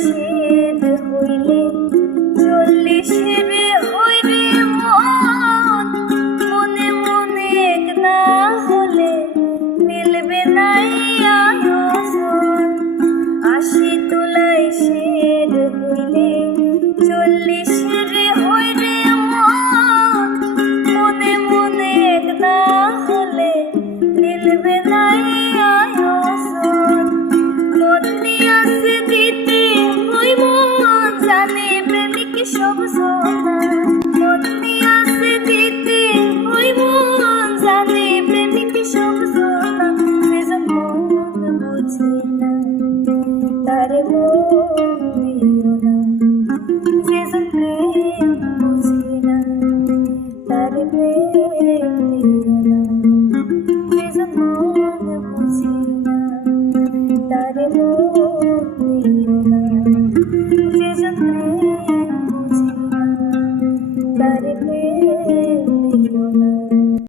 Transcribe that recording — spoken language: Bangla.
সেদ হইলে 40 হইবে মন, মনে মনে না হলে মিলবে নাই আয়োজন। 80 তোলাই সেদ হইলে 40 হইবে মন, মনে মনে না হলে মিলবে নাই আয়োজন। মনে আছে দিতে ওই মন জানে প্রেমিক সব সোনা, মনে আছে দিতে ওই মন জানে প্রেমিক সব সোনা। সে যখন বুঝে না তার মন